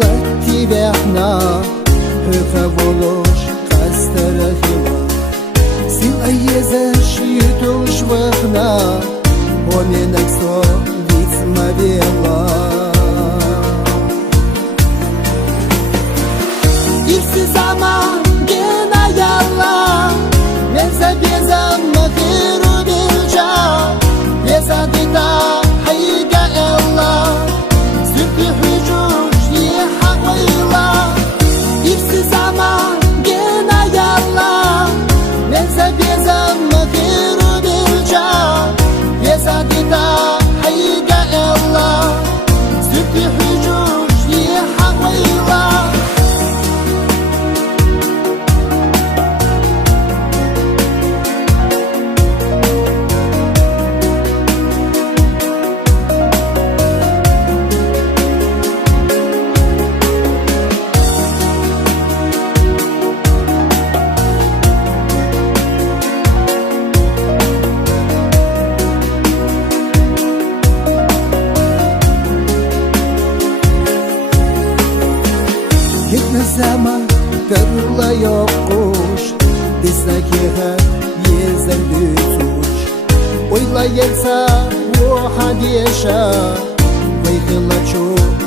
لطی وحنا هفه ولوش قستر خلا سیل ایزش یتوش وحنا هونی نکسو ویц مدیلا İlsiz zaman gene yalla Beza beza mıkıru bilca Beza dita hayga ella Sübhi hücuş yiha uyla İlsiz zaman gene yalla Beza beza mıkıru bilca Beza dita hayga ella Sübhi hücuş yiha uyla Zaman karla yokmuş Bizdeki her yezer lütfuş Oyla yelsa o hadiyşa Vay kıla çok